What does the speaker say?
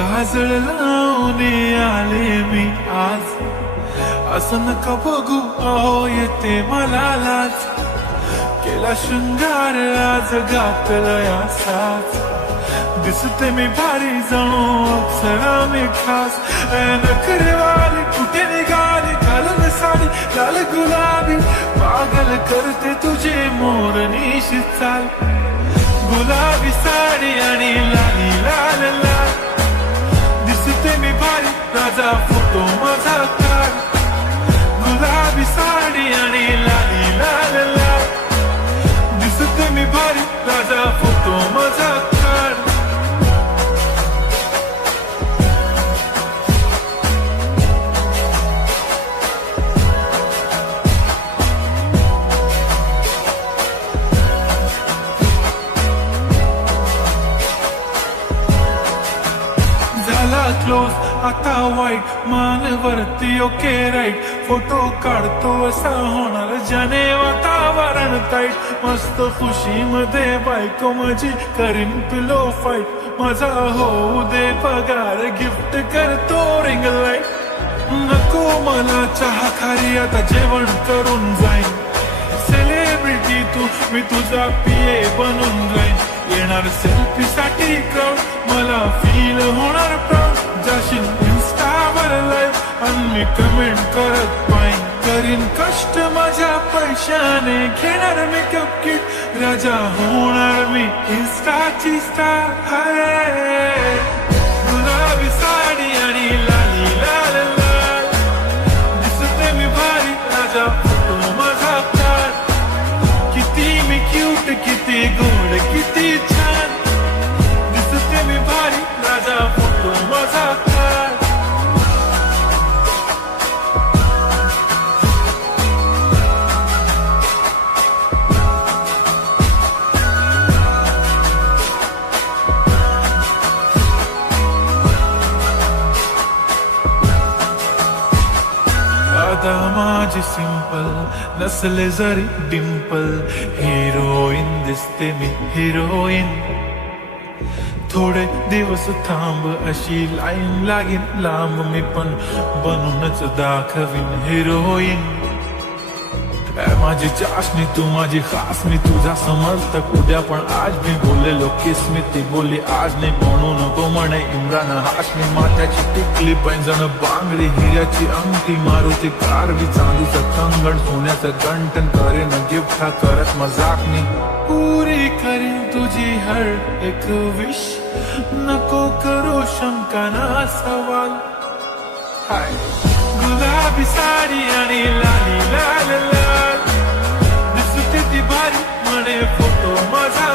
काजळ लावून आले मी आज, असं नका बघू अहो येते मला लाज, केला शृंगार आज घातला असाच, दिसते मी भारी जणू अप्सरा मी खास, नखरेवाली कुठे निघाली घालून साडी लाल गुलाबी, पागल करते तुझे मोरनीशी चाल, गुलाबी साडी आणि लाली लाल लाल, दिसते मी भारी राजा फोटो माझा काढ, गुलाबी साडी आणि लाली लाल लाल, दिसते मी भारी राजा फोटो माझा काढ. क्लोज आता वाईट मानवरती ओके राईट, फोटो काढतो असा होणार ज्याने वातावरण ताईट, मस्त खुशी मध्ये बायको माझी करीन पिलो फाईट, माझा होऊ दे पगार गिफ्ट करतो रिंग लाईट, नको मला चहा खारी आता जेवण करून जाईन, सेलिब्रिटी तू मी तुझा पिये बनून जाईन, येणार सेल्फी साठी क्राऊड मला फील होणार प्राऊड, जाशील इन्स्टावर लाईव्ह आणि मी कमेंट करत पाईन, करीन कष्ट माझ्या पैशाने घेणार मेकअप किट, राजा होणार मी इन्स्टाची स्टार. हाय गुलाबी साडी आणि लाली लाल लाल, दिसते मी भारी राजा फोटो माझा काढ, किती मी क्यूट किती गोड किती छान, दिसते मी भारी राजा फोटो माझा काढ. आता माझी सिंपल नसले जरी डिंपल, हिरोईन दिसते मी हिरोईन, थोडे दिवस थांब अशी लाईन लागेल लांब, मी पण बनूनच दाखवीन हिरोईन, माझी चाशनी तू माझी खास, मी तुझा समर्थक उद्या पण आज मी बोललेलो किस मी, ती बोलली आज नाही म्हणू नको म्हणे इम्रान हाशमी, माथ्याची टिकली पैंजण बांगडी हिऱ्याची अंगठी, मारुती कारवी चांदीचं कंगण सोन्याचं गंटन, करेन गिफ्ट हा करत मजाकनी, पुरी करीन तुझी हर एक विश, नको करू शंका ना सवाल. हाय गुलाबी साडी आणि लाली लाल लाल, दिसते ती भारी म्हणे फोटो माझा